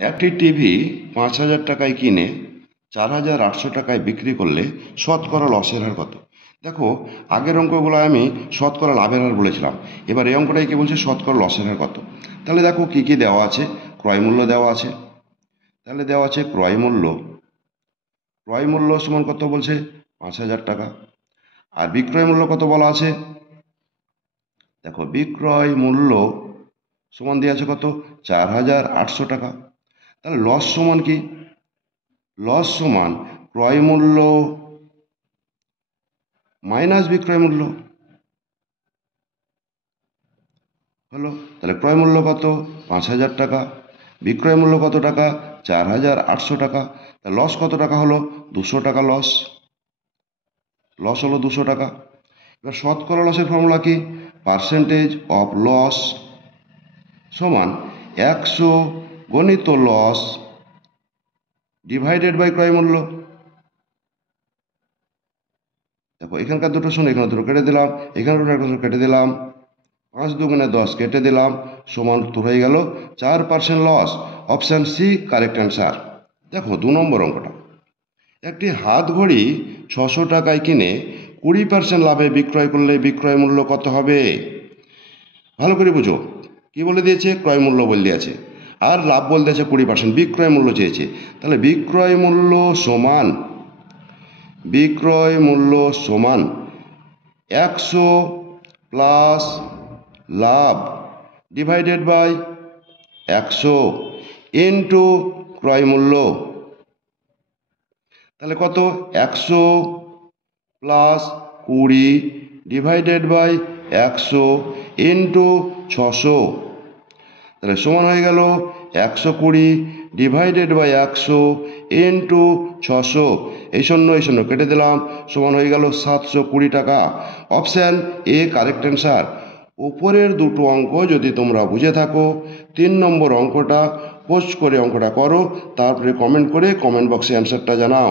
একটি টিভি ৫,০০০ টাকায় কিনে ৪,৮০০ টাকায় বিক্রি করলে শতকরা লসের হার কত? দেখো, আগের অঙ্কগুলো আমি শতকরা লাভের হার বলেছিলাম। এবার এই অঙ্কটাই কি বলছে, শতকরা লসের হার কত? তাহলে দেখো কি কি দেওয়া আছে। ক্রয় মূল্য দেওয়া আছে। তাহলে দেওয়া আছে ক্রয় মূল্য। ক্রয় মূল্য সমান কত বলছে? ৫,০০০ টাকা। আর বিক্রয় মূল্য কত বলা আছে? দেখো, বিক্রয় মূল্য সমান দিয়ে আছে কত? ৪,৮০০ টাকা। তাহলে লস সমান কি? লস সমান ক্রয় মূল্য মাইনাস বিক্রয় মূল্য। হলো, তাহলে ক্রয় মূল্য কত? ৫,০০০ টাকা। বিক্রয় মূল্য কত টাকা? ৪,৮০০ টাকা। তা লস কত টাকা হলো? ২০০ টাকা লস। লস হলো ২০০ টাকা। এবার শতকরা লসের ফর্মুলা কি? পার্সেন্টেজ অফ লস সমান ১০০ গণিত লস ডিভাইডেড বাই ক্রয় মূল্য। দেখো, এখানকার দুটো শূন্য, এখানে দুটো কেটে দিলাম, এখানে দুটো একটা কেটে দিলাম, ৫ দুগুণে ১০ কেটে দিলাম, সমান তো হয়ে গেল ৪% loss. Option C correct answer. দেখো ২ নম্বর অঙ্কটা। একটি হাত ঘড়ি ৬০০ টাকায় কিনে ২০% লাভে বিক্রয় করলে বিক্রয় মূল্য কত হবে? ভালো করে বুঝো, কি বলে দিয়েছে? ক্রয় মূল্য বলে দিয়েছে, আর লাভ বলে দিয়েছে ২০%। বিক্রয় মূল্য চেয়েছে, তাহলে বিক্রয় মূল্য সমান ১০০ প্লাস লাভ ডিভাইডেড বাই ১০০ ইন্টু ক্রয় মূল্য। তাহলে কত? ১০০ প্লাস ২০ ডিভাইডেড বাই ১০০ ইন্টু ৬০০। তাহলে সমান হয়ে গেল ১২০ ডিভাইডেড বাই ১০০ ইন্টু ৬০০। এই শূন্য কেটে দিলাম, সমান হয়ে গেল ৭২০ টাকা। Option A correct answer. উপরের দুটো অঙ্ক যদি তোমরা বুঝে থাকো, ৩ নম্বর অঙ্কটা পোস্ট করে অঙ্কটা করো, তারপরে কমেন্ট করে কমেন্ট বক্সে অ্যান্সারটা জানাও।